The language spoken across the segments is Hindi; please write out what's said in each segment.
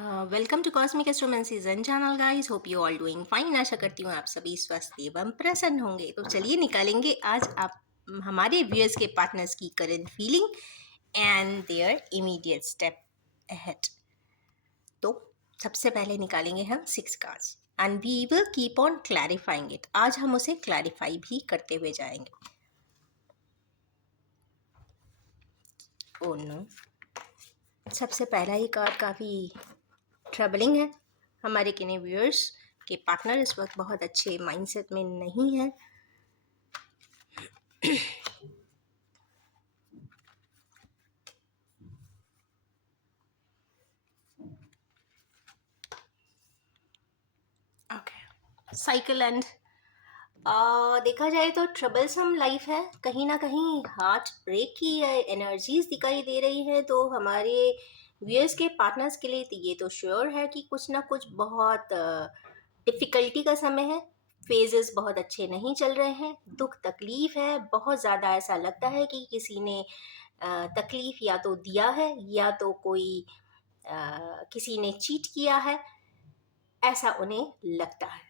वेलकम टू कॉस्मिक एस्ट्रोमेंसी जन channel guys. Hope you all doing fine. आशा करती हूँ आप सभी स्वस्थ एवं प्रसन्न होंगे। तो चलिए निकालेंगे आज आप हमारे व्यूअर्स के पार्टनर्स की current feeling and their immediate step ahead. तो सबसे पहले निकालेंगे हम 6 cards and we will keep on clarifying it. आज हम उसे क्लैरिफाई भी करते हुए जाएंगे। ओह नो, सबसे पहला ही कार्ड काफ़ी ट्रबलिंग है। हमारे किन्हीं व्यूअर्स के पार्टनर इस वक्त बहुत अच्छे माइंडसेट में नहीं है। ओके, साइकिल एंड देखा जाए तो ट्रबलसम लाइफ है। कहीं ना कहीं हार्ट ब्रेक की एनर्जीज दिखाई दे रही है। तो हमारे व्यूअर्स के पार्टनर्स के लिए तो ये तो श्योर है कि कुछ ना कुछ बहुत डिफ़िकल्टी का समय है। फेजेस बहुत अच्छे नहीं चल रहे हैं, दुख तकलीफ है बहुत ज़्यादा। ऐसा लगता है कि किसी ने तकलीफ या तो दिया है या तो कोई किसी ने चीट किया है, ऐसा उन्हें लगता है।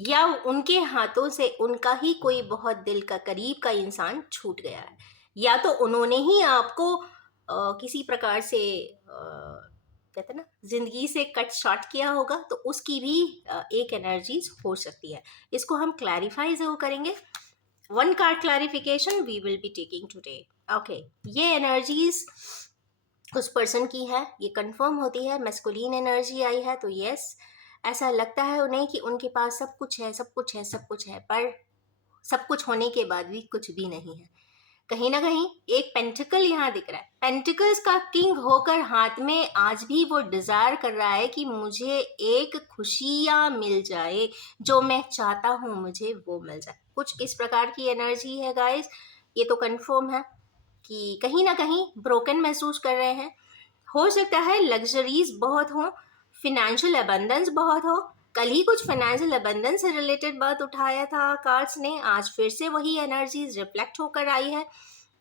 या उनके हाथों से उनका ही कोई बहुत दिल का करीब का इंसान छूट गया है, या तो उन्होंने ही आपको किसी प्रकार से कहते हैं ना जिंदगी से कट शॉर्ट किया होगा। तो उसकी भी एक एनर्जीज हो सकती है। इसको हम क्लैरिफाई जरूर करेंगे। One card clarification we will be taking today. Okay, ये एनर्जीज उस पर्सन की है, ये कंफर्म होती है। मैस्कुलिन एनर्जी आई है तो यस, ऐसा लगता है उन्हें कि उनके पास सब कुछ है, सब कुछ है, सब कुछ है, पर सब कुछ होने के बाद भी कुछ भी नहीं है। कहीं ना कहीं एक पेंटिकल यहाँ दिख रहा है। पेंटिकल्स का किंग होकर हाथ में आज भी वो डिजायर कर रहा है कि मुझे एक खुशियाँ मिल जाए, जो मैं चाहता हूँ मुझे वो मिल जाए। कुछ इस प्रकार की एनर्जी है गाइस। ये तो कंफर्म है कि कहीं ना कहीं ब्रोकन महसूस कर रहे हैं। हो सकता है लग्जरीज बहुत हो, फिनेंशियल अबंडेंस बहुत हो। कल ही कुछ फाइनेंशियल अबंडेंस से रिलेटेड बात उठाया था कार्ड्स ने, आज फिर से वही एनर्जीज रिफ्लेक्ट होकर आई है।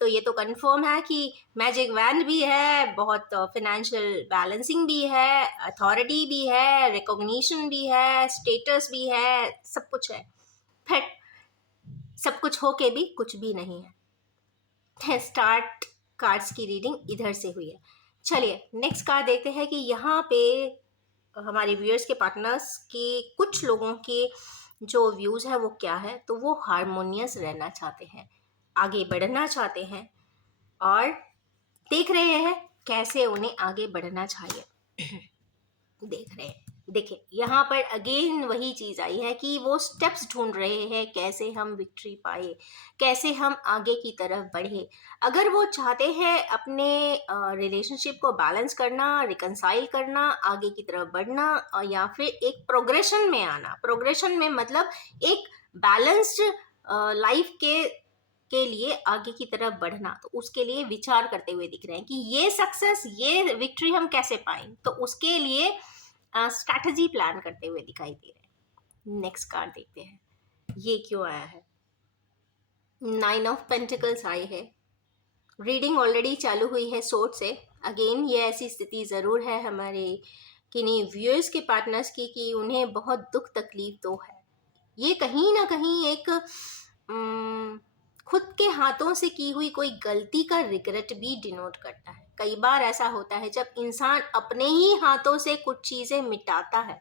तो ये तो कंफर्म है कि मैजिक वैंड भी है, बहुत फाइनेंशियल बैलेंसिंग भी है, अथॉरिटी भी है, रिकॉग्निशन भी है, स्टेटस भी है, सब कुछ है। बट सब कुछ हो के भी कुछ भी नहीं है। स्टार्ट कार्ड्स की रीडिंग इधर से हुई है। चलिए नेक्स्ट कार्ड देखते हैं कि यहाँ पे हमारे व्यूअर्स के पार्टनर्स के कुछ लोगों के जो व्यूज है वो क्या है। तो वो हारमोनियस रहना चाहते हैं, आगे बढ़ना चाहते हैं, और देख रहे हैं कैसे उन्हें आगे बढ़ना चाहिए। देख रहे हैं, देखिए यहाँ पर अगेन वही चीज आई है कि वो स्टेप्स ढूंढ रहे हैं कैसे हम विक्ट्री पाए, कैसे हम आगे की तरफ बढ़े। अगर वो चाहते हैं अपने रिलेशनशिप को बैलेंस करना, रिकंसाइल करना, आगे की तरफ बढ़ना, और या फिर एक प्रोग्रेशन में आना। प्रोग्रेशन में मतलब एक बैलेंस्ड लाइफ के लिए आगे की तरफ बढ़ना, तो उसके लिए विचार करते हुए दिख रहे हैं कि ये सक्सेस, ये विक्ट्री हम कैसे पाएं। तो उसके लिए स्ट्रैटेजी प्लान करते हुए दिखाई दे रहे हैं। नेक्स्ट कार्ड देखते हैं ये क्यों आया है। 9 ऑफ पेंटिकल्स आई है। रीडिंग ऑलरेडी चालू हुई है सोर्ट से। अगेन ये ऐसी स्थिति ज़रूर है हमारे किन्हीं व्यूअर्स के पार्टनर्स की कि उन्हें बहुत दुख तकलीफ तो है। ये कहीं ना कहीं एक खुद के हाथों से की हुई कोई गलती का रिग्रेट भी डिनोट करता है। कई बार ऐसा होता है जब इंसान अपने ही हाथों से कुछ चीज़ें मिटाता है।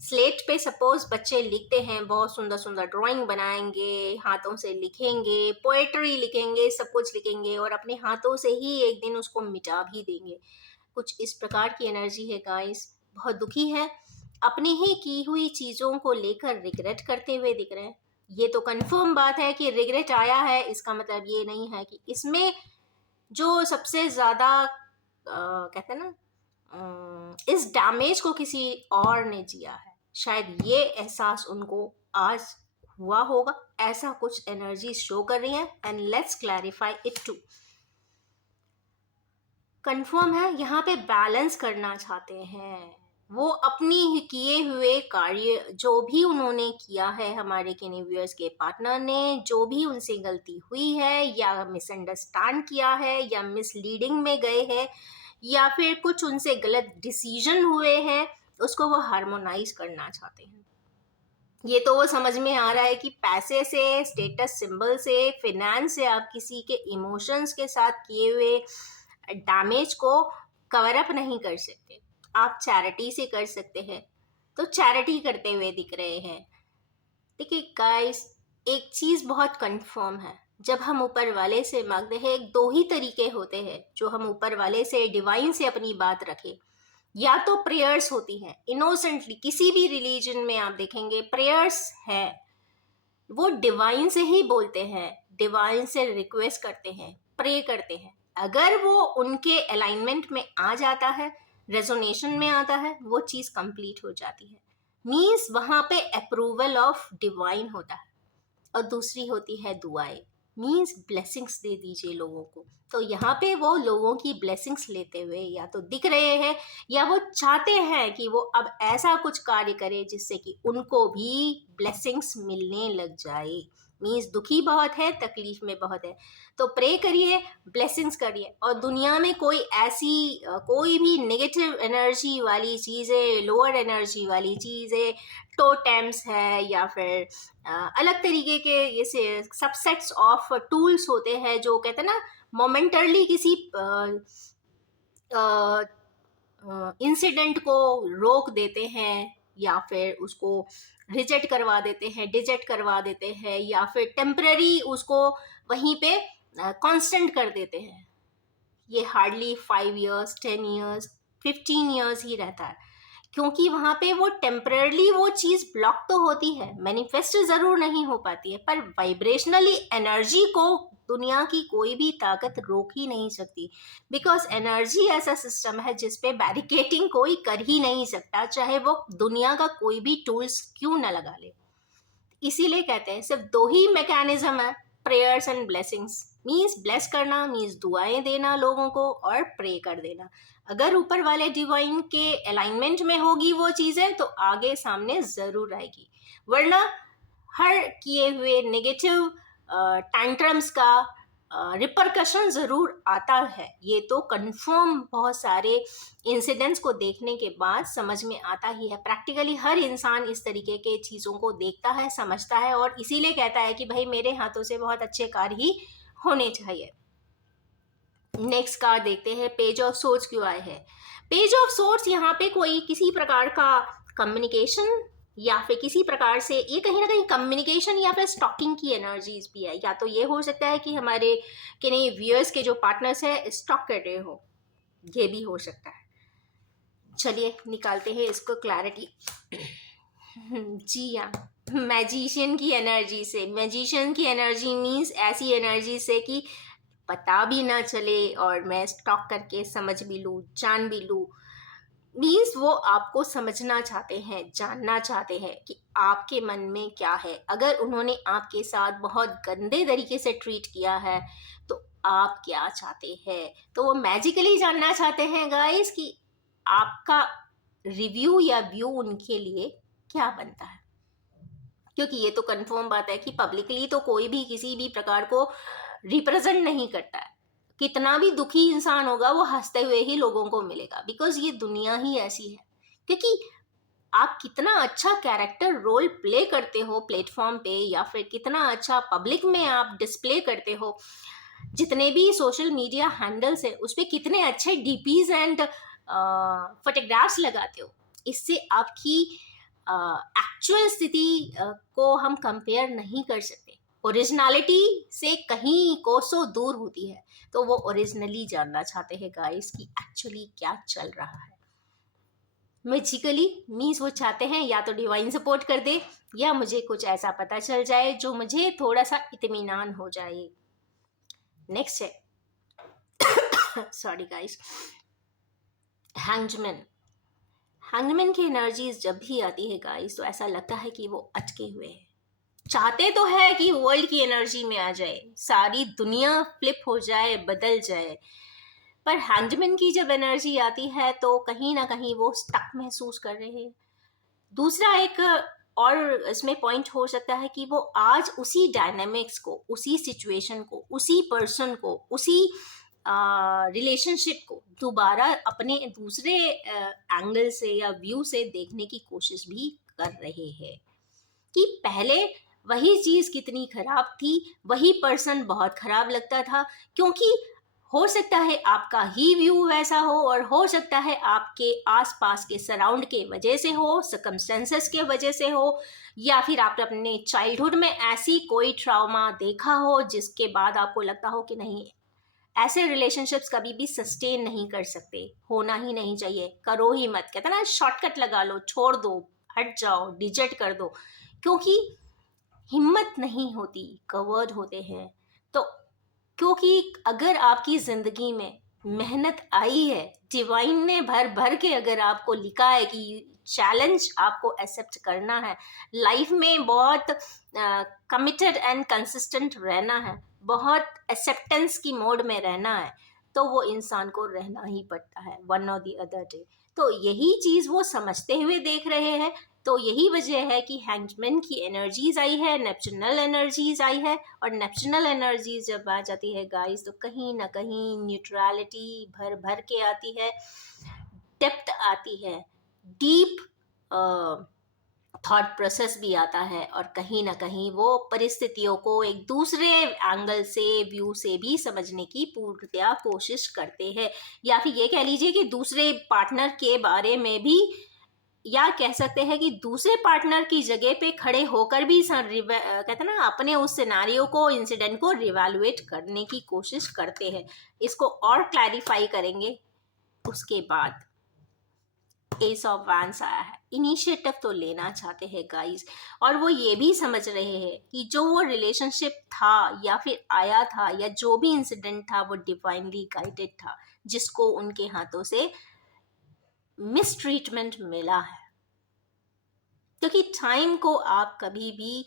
स्लेट पे सपोज बच्चे लिखते हैं, बहुत सुंदर सुंदर ड्राइंग बनाएंगे, हाथों से लिखेंगे, पोएट्री लिखेंगे, सब कुछ लिखेंगे, और अपने हाथों से ही एक दिन उसको मिटा भी देंगे। कुछ इस प्रकार की एनर्जी है गाइस। बहुत दुखी है, अपनी ही की हुई चीज़ों को लेकर रिग्रेट करते हुए दिख रहे हैं। ये तो कंफर्म बात है कि रिग्रेट आया है, इसका मतलब ये नहीं है कि इसमें जो सबसे ज़्यादा कहते हैं ना इस डैमेज को किसी और ने जिया है। शायद ये एहसास उनको आज हुआ होगा, ऐसा कुछ एनर्जी शो कर रही है। And let's clarify it too. Confirm है यहाँ पे बैलेंस करना चाहते हैं। वो अपनी ही किए हुए कार्य जो भी उन्होंने किया है, हमारे किन्हीं व्यूअर्स के पार्टनर ने जो भी उनसे गलती हुई है, या मिसअंडरस्टैंड किया है, या मिसलीडिंग में गए हैं, या फिर कुछ उनसे गलत डिसीजन हुए हैं, उसको वो हार्मोनाइज करना चाहते हैं। ये तो वो समझ में आ रहा है कि पैसे से, स्टेटस सिंबल से, फिनेंस से आप किसी के इमोशंस के साथ किए हुए डैमेज को कवर अप नहीं कर सकते। आप चैरिटी से कर सकते हैं, तो चैरिटी करते हुए दिख रहे हैं। देखिए गाइस, एक चीज बहुत कंफर्म है, जब हम ऊपर वाले से मांगते हैं, एक दो ही तरीके होते हैं जो हम ऊपर वाले से, डिवाइन से अपनी बात रखें। या तो प्रेयर्स होती हैं इनोसेंटली, किसी भी रिलीजन में आप देखेंगे प्रेयर्स है, वो डिवाइन से ही बोलते हैं, डिवाइन से रिक्वेस्ट करते हैं, प्रे करते हैं। अगर वो उनके अलाइनमेंट में आ जाता है, रेजोनेशन में आता है, वो चीज कंप्लीट हो जाती है। मीन्स वहां पे अप्रूवल ऑफ डिवाइन होता है। और दूसरी होती है दुआएं, मीन्स ब्लेसिंग्स दे दीजिए लोगों को। तो यहाँ पे वो लोगों की ब्लेसिंग्स लेते हुए या तो दिख रहे हैं, या वो चाहते हैं कि वो अब ऐसा कुछ कार्य करे जिससे कि उनको भी ब्लेसिंग्स मिलने लग जाए। मीन्स दुखी बहुत है, तकलीफ में बहुत है, तो प्रे करिए, ब्लेसिंग्स करिए। और दुनिया में कोई ऐसी कोई भी नेगेटिव एनर्जी वाली चीज़ें, लोअर एनर्जी वाली चीज़ें, टोटेम्स है या फिर अलग तरीके के ये सबसेट्स ऑफ टूल्स होते हैं, जो कहते हैं ना मोमेंटरली किसी इंसिडेंट को रोक देते हैं, या फिर उसको रिजेक्ट करवा देते हैं, डिजेक्ट करवा देते हैं, या फिर टेम्पररी उसको वहीं पे कांस्टेंट कर देते हैं। ये हार्डली 5 years, 10 years, 15 years ही रहता है, क्योंकि वहां पे वो टेम्पररली वो चीज ब्लॉक तो होती है, मैनिफेस्ट जरूर नहीं हो पाती है, पर वाइब्रेशनली एनर्जी को दुनिया की कोई भी ताकत रोक ही नहीं सकती। बिकॉज एनर्जी ऐसा सिस्टम है जिसपे बैरिकेटिंग कोई कर ही नहीं सकता, चाहे वो दुनिया का कोई भी टूल्स क्यों ना लगा ले। इसीलिए कहते हैं सिर्फ दो ही मैकेनिज्म है, prayers and blessings. Means bless करना, मीन्स दुआएं देना लोगों को, और प्रे कर देना। अगर ऊपर वाले डिवाइन के अलाइनमेंट में होगी वो चीजें, तो आगे सामने जरूर आएगी। वरना हर किए हुए नेगेटिव टैंट्रम्स का रिपरकशन जरूर आता है। ये तो कंफर्म बहुत सारे इंसिडेंट्स को देखने के बाद समझ में आता ही है। प्रैक्टिकली हर इंसान इस तरीके के चीज़ों को देखता है, समझता है, और इसीलिए कहता है कि भाई मेरे हाथों से बहुत अच्छे कार्य ही होने चाहिए। नेक्स्ट कार्ड देखते हैं, पेज ऑफ सोर्ड्स क्यों आए हैं। पेज ऑफ सोर्ड्स यहाँ पे कोई किसी प्रकार का कम्युनिकेशन, या फिर किसी प्रकार से ये कहीं ना कहीं कम्युनिकेशन या फिर स्टॉकिंग की एनर्जीज भी है। या तो ये हो सकता है कि हमारे के नहीं व्यूअर्स के जो पार्टनर्स है स्टॉक कर रहे हो, ये भी हो सकता है। चलिए निकालते हैं इसको क्लैरिटी। जी हाँ, मैजिशियन की एनर्जी से। मैजिशियन की एनर्जी मीन्स ऐसी एनर्जी से कि पता भी ना चले और मैं स्टॉक करके समझ भी लूँ, जान भी लूँ। मीन्स वो आपको समझना चाहते हैं, जानना चाहते हैं कि आपके मन में क्या है। अगर उन्होंने आपके साथ बहुत गंदे तरीके से ट्रीट किया है, तो आप क्या चाहते हैं। तो वो मैजिकली जानना चाहते हैं गाइस कि आपका रिव्यू या व्यू उनके लिए क्या बनता है। क्योंकि ये तो कंफर्म बात है कि पब्लिकली तो कोई भी किसी भी प्रकार को रिप्रेजेंट नहीं करता है। कितना भी दुखी इंसान होगा वो हंसते हुए ही लोगों को मिलेगा, बिकॉज ये दुनिया ही ऐसी है। क्योंकि आप कितना अच्छा कैरेक्टर रोल प्ले करते हो प्लेटफॉर्म पे, या फिर कितना अच्छा पब्लिक में आप डिस्प्ले करते हो, जितने भी सोशल मीडिया हैंडल्स है उस पर कितने अच्छे डीपीज एंड फोटोग्राफ्स लगाते हो, इससे आपकी एक्चुअल स्थिति को हम कंपेयर नहीं कर सकते। ओरिजिनलिटी से कहीं कोसों दूर होती है। तो वो ओरिजिनली जानना चाहते हैं गाइस कि एक्चुअली क्या चल रहा है। मैजिकली मीन्स वो चाहते हैं या तो डिवाइन सपोर्ट कर दे, या मुझे कुछ ऐसा पता चल जाए जो मुझे थोड़ा सा इत्मीनान हो जाए। नेक्स्ट है सॉरी गाइस, हैंगमैन। हैंगमैन की एनर्जीज जब भी आती है गाइस, तो ऐसा लगता है कि वो अटके हुए हैं। चाहते तो है कि वर्ल्ड की एनर्जी में आ जाए, सारी दुनिया फ्लिप हो जाए, बदल जाए, पर हैंगमैन की जब एनर्जी आती है तो कहीं ना कहीं वो स्टक महसूस कर रहे हैं। दूसरा एक और इसमें पॉइंट हो सकता है कि वो आज उसी डायनेमिक्स को, उसी सिचुएशन को, उसी पर्सन को, उसी रिलेशनशिप को दोबारा अपने दूसरे एंगल से या व्यू से देखने की कोशिश भी कर रहे हैं कि पहले वही चीज़ कितनी खराब थी, वही पर्सन बहुत खराब लगता था, क्योंकि हो सकता है आपका ही व्यू वैसा हो और हो सकता है आपके आसपास के सराउंड के वजह से हो, सर्कमस्टेंसेस के वजह से हो, या फिर आपने अपने चाइल्डहुड में ऐसी कोई ट्रॉमा देखा हो जिसके बाद आपको लगता हो कि नहीं, ऐसे रिलेशनशिप्स कभी भी सस्टेन नहीं कर सकते, होना ही नहीं चाहिए, करो ही मत। कहते ना, शॉर्टकट लगा लो, छोड़ दो, हट जाओ, डिजेक्ट कर दो, क्योंकि हिम्मत नहीं होती, कवर्ड होते हैं। तो क्योंकि अगर आपकी ज़िंदगी में मेहनत आई है, डिवाइन ने भर भर के अगर आपको लिखा है कि चैलेंज आपको एक्सेप्ट करना है, लाइफ में बहुत कमिटेड एंड कंसिस्टेंट रहना है, बहुत एक्सेप्टेंस की मोड में रहना है, तो वो इंसान को रहना ही पड़ता है वन और दी अदर डे। तो यही चीज़ वो समझते हुए देख रहे हैं। तो यही वजह है कि हैंगमैन की एनर्जीज आई है, नेप्चुनल एनर्जीज आई है, और नेप्चुनल एनर्जीज जब आ जाती है गाइस, तो कहीं ना कहीं न्यूट्रलिटी भर भर के आती है, डेप्थ आती है, डीप थॉट प्रोसेस भी आता है, और कहीं ना कहीं वो परिस्थितियों को एक दूसरे एंगल से, व्यू से भी समझने की पूर्णतया कोशिश करते हैं, या फिर ये कह लीजिए कि दूसरे पार्टनर के बारे में भी, या कह सकते हैं कि दूसरे पार्टनर की जगह पे खड़े होकर भी कहते हैं ना, अपने उस सिनारियो को, इंसिडेंट को रिवैल्यूएट करने की कोशिश करते हैं। इसको और क्लैरिफाई करेंगे उसके बाद। एस ऑफ वैंड्स आया है, इनिशिएटिव तो लेना चाहते हैं गाइस, और वो ये भी समझ रहे हैं कि जो वो रिलेशनशिप था या फिर आया था या जो भी इंसिडेंट था वो डिवाइनली गाइडेड था, जिसको उनके हाथों से मिस ट्रीटमेंट मिला है। क्योंकि टाइम को आप कभी भी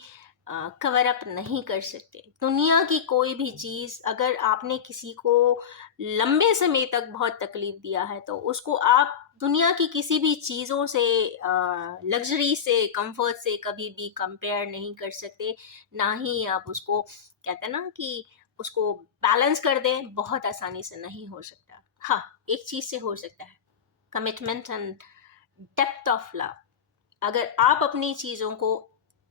कवर अप नहीं कर सकते। दुनिया की कोई भी चीज़, अगर आपने किसी को लंबे समय तक बहुत तकलीफ दिया है, तो उसको आप दुनिया की किसी भी चीज़ों से, लग्जरी से, कंफर्ट से कभी भी कंपेयर नहीं कर सकते। ना ही आप उसको, कहते हैं ना कि उसको बैलेंस कर दें, बहुत आसानी से नहीं हो सकता। हाँ, एक चीज़ से हो सकता है, commitment and depth of love. अगर आप अपनी चीज़ों को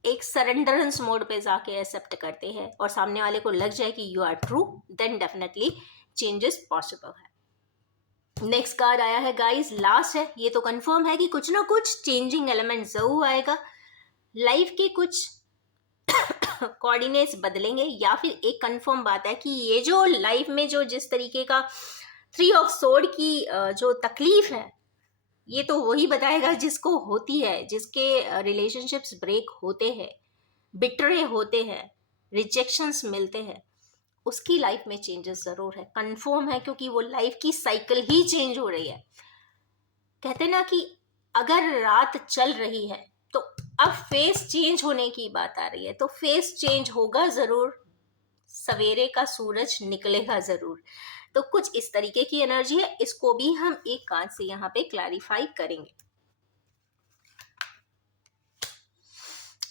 एक सरेंडरेंस मोड पे जाके एक्सेप्ट करते हैं और सामने वाले को लग जाए कि you are true, then definitely changes possible है। नेक्स्ट कार्ड आया है गाइस, लास्ट है। ये तो कंफर्म है कि कुछ ना कुछ चेंजिंग एलिमेंट जरूर आएगा, लाइफ के कुछ कोऑर्डिनेट्स बदलेंगे, या फिर एक कंफर्म बात है कि ये जो लाइफ में जो जिस तरीके का 3 ऑफ सोर्ड की जो तकलीफ है, ये तो वही बताएगा जिसको होती है, जिसके रिलेशनशिप्स ब्रेक होते हैं, बिटरे होते हैं, रिजेक्शंस मिलते हैं, उसकी लाइफ में चेंजेस ज़रूर है, कंफर्म है, क्योंकि वो लाइफ की साइकिल ही चेंज हो रही है। कहते ना कि अगर रात चल रही है तो अब फेस चेंज होने की बात आ रही है, तो फेस चेंज होगा ज़रूर, सवेरे का सूरज निकलेगा ज़रूर। तो कुछ इस तरीके की एनर्जी है, इसको भी हम एक कांच से यहाँ पे क्लैरिफाई करेंगे।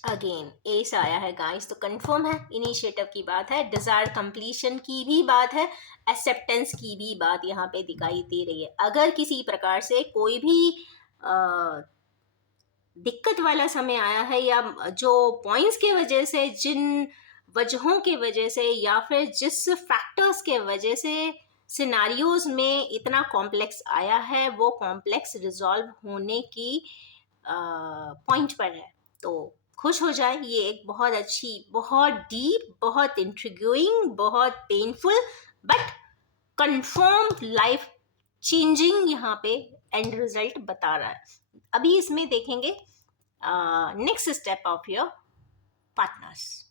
अगेन एस आया है गाइस, तो कंफर्म है, इनिशिएटिव की बात है, डिजायर कंप्लीशन की भी बात है, एक्सेप्टेंस की भी बात यहाँ पे दिखाई दे रही है। अगर किसी प्रकार से कोई भी दिक्कत वाला समय आया है, या जो पॉइंट्स के वजह से, जिन वजहों के वजह से, या फिर जिस फैक्टर्स के वजह से सिनारियोज में इतना कॉम्प्लेक्स आया है, वो कॉम्प्लेक्स रिजॉल्व होने की पॉइंट पर है, तो खुश हो जाए। ये एक बहुत अच्छी, बहुत डीप, बहुत इंट्रिग्यूइंग, बहुत painful, but confirm life changing यहाँ पे एंड रिजल्ट बता रहा है। अभी इसमें देखेंगे next step of your partners.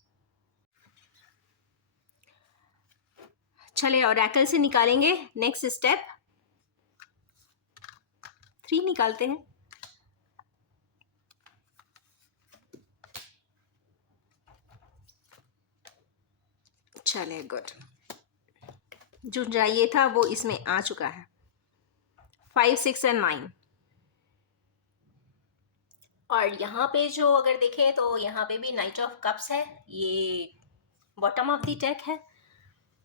चले ऑरेकल से निकालेंगे नेक्स्ट स्टेप, 3 निकालते हैं। चले गुड, जो चाहिए था वो इसमें आ चुका है, 5, 6 एंड 9। और यहाँ पे जो अगर देखें तो यहाँ पे भी नाइट ऑफ कप्स है, ये बॉटम ऑफ द डेक है।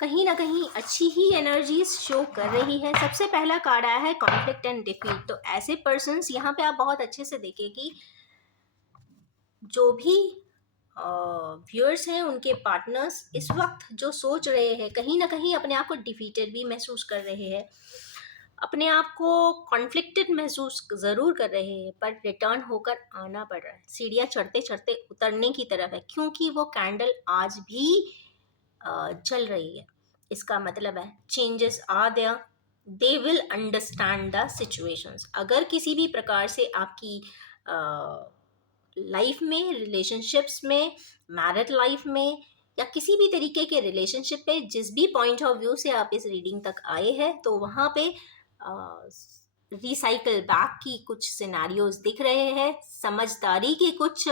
कहीं ना कहीं अच्छी ही एनर्जीज शो कर रही है। सबसे पहला कार्ड आया है कॉन्फ्लिक्ट एंड डिफीट। तो ऐसे पर्सन्स यहाँ पे आप बहुत अच्छे से देखें कि जो भी व्यूअर्स हैं उनके पार्टनर्स इस वक्त जो सोच रहे हैं, कहीं ना कहीं अपने आप को डिफीटेड भी महसूस कर रहे हैं, अपने आप को कॉन्फ्लिक्टेड महसूस ज़रूर कर रहे हैं, पर रिटर्न होकर आना पड़ रहा है। सीढ़ियाँ चढ़ते चढ़ते उतरने की तरफ है, क्योंकि वो कैंडल आज भी चल रही है। इसका मतलब है changes are there, they will understand the situations. अगर किसी भी प्रकार से आपकी लाइफ में, रिलेशनशिप्स में, मैरिड लाइफ में, या किसी भी तरीके के रिलेशनशिप पे जिस भी पॉइंट ऑफ व्यू से आप इस रीडिंग तक आए हैं, तो वहाँ पे रिसाइकल बैक की कुछ सिनारियोज दिख रहे हैं, समझदारी के कुछ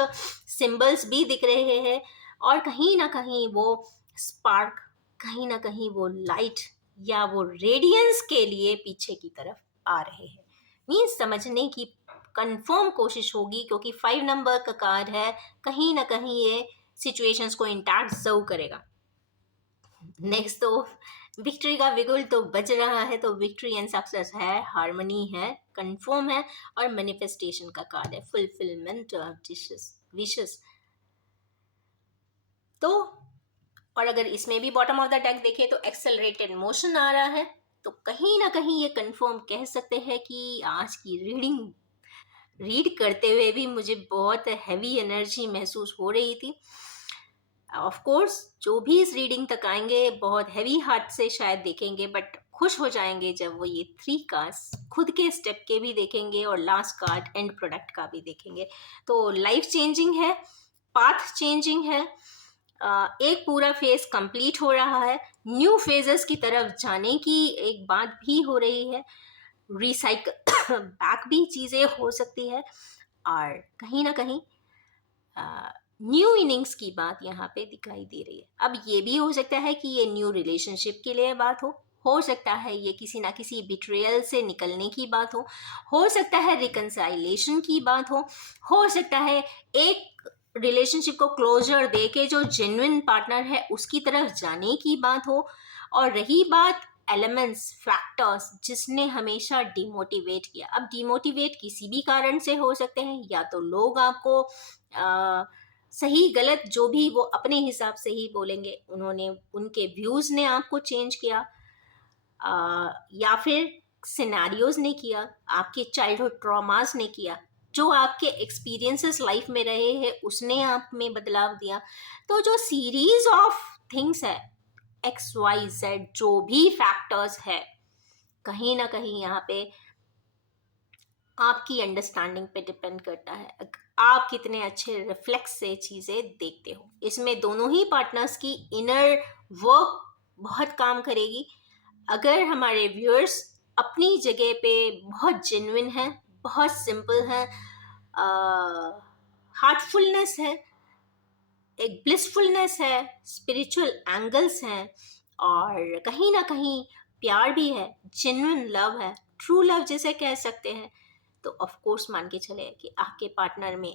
सिंबल्स भी दिख रहे हैं, और कहीं ना कहीं वो स्पार्क, कहीं ना कहीं वो लाइट या वो रेडियंस के लिए पीछे की तरफ आ रहे हैं। मीन्स समझने की कंफर्म कोशिश होगी, क्योंकि 5 नंबर का कार्ड है, कहीं ना कहीं ये सिचुएशंस को इंटैक्ट जरूर करेगा। नेक्स्ट तो विक्ट्री का बिगुल तो बज रहा है, तो विक्ट्री एंड सक्सेस है, हार्मनी है, कंफर्म है, और मैनिफेस्टेशन का कार्ड है, फुलफिलमेंट ऑफ विशेस। तो और अगर इसमें भी बॉटम ऑफ द डेक देखें तो एक्सेलरेटेड मोशन आ रहा है, तो कहीं ना कहीं ये कंफर्म कह सकते हैं कि आज की रीड करते हुए भी मुझे बहुत हैवी एनर्जी महसूस हो रही थी। ऑफ कोर्स जो भी इस रीडिंग तक आएंगे बहुत हैवी हार्ट से शायद देखेंगे, बट खुश हो जाएंगे जब वो ये 3 कार्ड्स खुद के स्टेप के भी देखेंगे और लास्ट कार्ड एंड प्रोडक्ट का भी देखेंगे। तो लाइफ चेंजिंग है, पाथ चेंजिंग है, एक पूरा फेज कंप्लीट हो रहा है, न्यू फेजेस की तरफ जाने की एक बात भी हो रही है, रिसाइकल बैक भी चीज़ें हो सकती है, और कहीं ना कहीं न्यू इनिंग्स की बात यहाँ पे दिखाई दे रही है। अब ये भी हो सकता है कि ये न्यू रिलेशनशिप के लिए बात हो सकता है ये किसी ना किसी बिट्रेयल से निकलने की बात हो सकता है रिकंसाइलेशन की बात हो सकता है एक रिलेशनशिप को क्लोजर दे के जो जेन्युइन पार्टनर है उसकी तरफ जाने की बात हो। और रही बात एलिमेंट्स, फैक्टर्स जिसने हमेशा डिमोटिवेट किया, अब डिमोटिवेट किसी भी कारण से हो सकते हैं, या तो लोग आपको सही गलत जो भी वो अपने हिसाब से ही बोलेंगे, उन्होंने उनके व्यूज़ ने आपको चेंज किया, या फिर सिनेरियोज ने किया, आपके चाइल्डहुड ट्रॉमास ने किया, जो आपके एक्सपीरियंसेस लाइफ में रहे हैं उसने आप में बदलाव दिया। तो जो सीरीज ऑफ थिंग्स है, XYZ जो भी फैक्टर्स है, कहीं ना कहीं यहाँ पे आपकी अंडरस्टैंडिंग पे डिपेंड करता है, आप कितने अच्छे रिफ्लेक्स से चीज़ें देखते हो। इसमें दोनों ही पार्टनर्स की इनर वर्क बहुत काम करेगी। अगर हमारे व्यूअर्स अपनी जगह पे बहुत जेन्युइन है, बहुत सिंपल है, हार्टफुलनेस है, एक ब्लिसफुलनेस है, स्पिरिचुअल एंगल्स हैं, और कहीं ना कहीं प्यार भी है, जेन्युइन लव है, ट्रू लव जिसे कह सकते हैं, तो ऑफ कोर्स मान के चले कि आपके पार्टनर में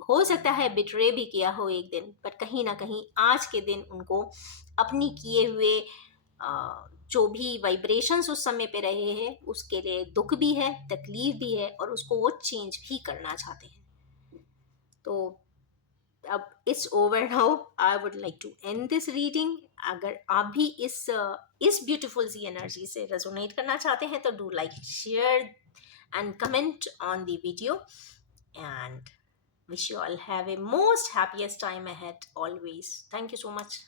हो सकता है बिट्रे भी किया हो एक दिन, पर कहीं ना कहीं आज के दिन उनको अपनी किए हुए जो भी वाइब्रेशंस उस समय पे रहे हैं उसके लिए दुख भी है, तकलीफ भी है, और उसको वो चेंज भी करना चाहते हैं। तो अब it's over now, I would like to end this reading. अगर आप भी इस ब्यूटीफुल सी एनर्जी से रेजोनेट करना चाहते हैं तो do like, share and comment on the video, and wish you all have a most happiest time ahead always. Thank you so much.